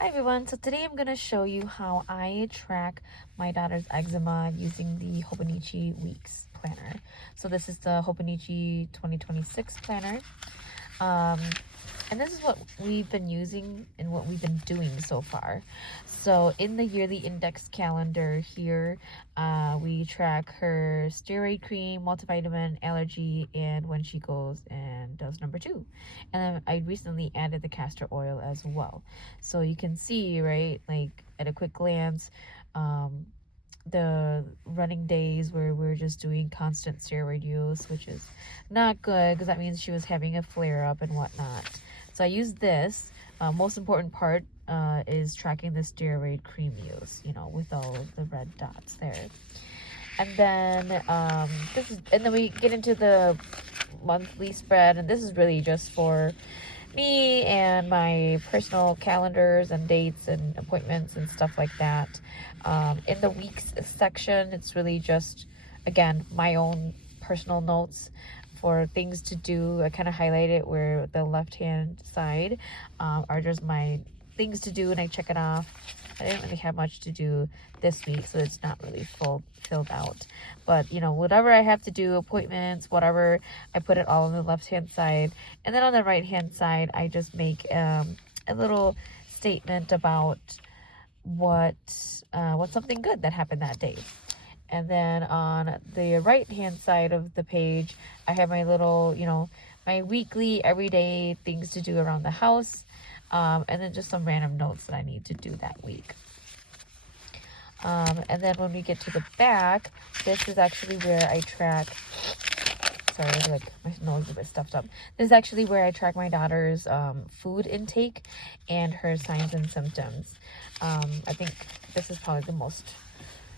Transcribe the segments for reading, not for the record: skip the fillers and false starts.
Hi everyone, so today I'm going to show you how I track my daughter's eczema using the Hobonichi Weeks planner. So this is the Hobonichi 2026 planner. And this is what we've been using and what we've been doing so far. So in the yearly index calendar here, we track her steroid cream, multivitamin, allergy, and when she goes and does number 2. And then I recently added the castor oil as well. So you can see, right, like at a quick glance, the running days where we're just doing constant steroid use, which is not good because that means she was having a flare-up and whatnot. So I use this. Most important part is tracking the steroid cream use, with all of the red dots there. And then and then we get into the monthly spread, and this is really just for me and my personal calendars and dates and appointments and stuff like that. In the weeks section, it's really just, again, my own personal notes for things to do. I kind of highlight it where the left hand side are just my things to do, and I check it off. I didn't really have much to do this week, so it's not really filled out. But, whatever I have to do, appointments, whatever, I put it all on the left-hand side. And then on the right-hand side, I just make a little statement about what's something good that happened that day. And then on the right-hand side of the page, I have my little, my weekly, everyday things to do around the house. And then just some random notes that I need to do that week. And then when we get to the back, this is actually where I track, sorry, like my nose is a bit stuffed up. This is actually where I track my daughter's food intake and her signs and symptoms. I think this is probably the most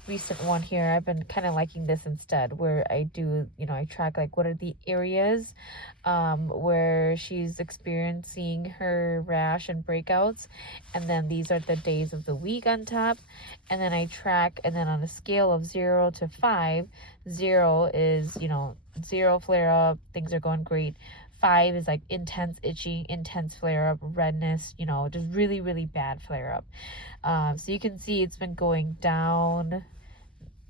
recent one here. I've been kind of liking this instead, where I do, I track like what are the areas where she's experiencing her rash and breakouts, and then these are the days of the week on top. And then I track, and then on a scale of 0 to 5, 0 is 0 flare up, things are going great. 5 is like intense itching, intense flare up, redness, just really, really bad flare up. So you can see it's been going down.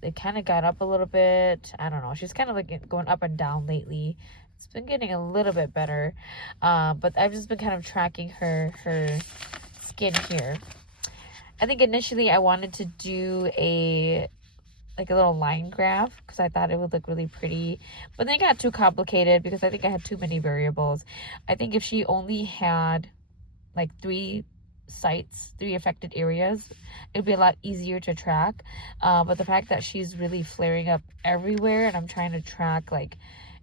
It kind of got up a little bit. I don't know. She's kind of like going up and down lately. It's been getting a little bit better. But I've just been kind of tracking her skin here. I think initially I wanted to do a little line graph because I thought it would look really pretty, but then it got too complicated because I think I had too many variables. I think if she only had like 3 sites, 3 affected areas, it'd be a lot easier to track. But the fact that she's really flaring up everywhere, and I'm trying to track like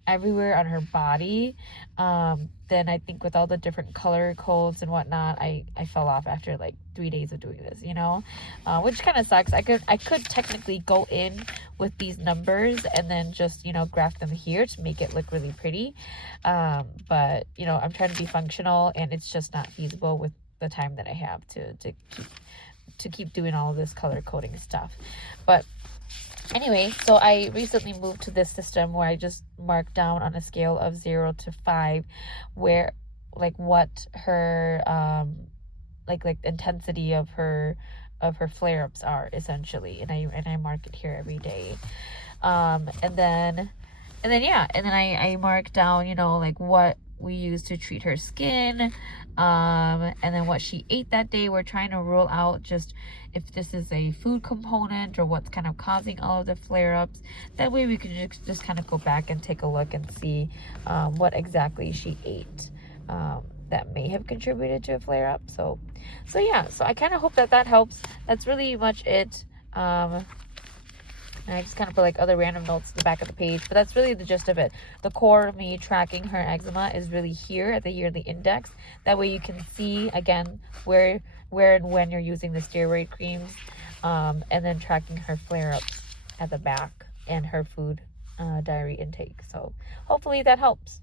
everywhere on her body, then I think with all the different color codes and whatnot, I fell off after like 3 days of doing this, which kind of sucks. I could technically go in with these numbers and then just, graph them here to make it look really pretty. But, I'm trying to be functional, and it's just not feasible with the time that I have to keep doing all of this color coding stuff. But anyway, so I recently moved to this system where I just mark down on a scale of 0 to 5 where like what her like intensity of her flare-ups are essentially, and I mark it here every day. And then I mark down, like what we use to treat her skin, and then what she ate that day. We're trying to rule out just if this is a food component or what's kind of causing all of the flare-ups. That way we can just kind of go back and take a look and see what exactly she ate that may have contributed to a flare-up. So I kind of hope that helps. That's really much it. And I just kind of put like other random notes at the back of the page, but that's really the gist of it. The core of me tracking her eczema is really here at the yearly index. That way you can see again where and when you're using the steroid creams, and then tracking her flare-ups at the back and her food diary intake. So hopefully that helps.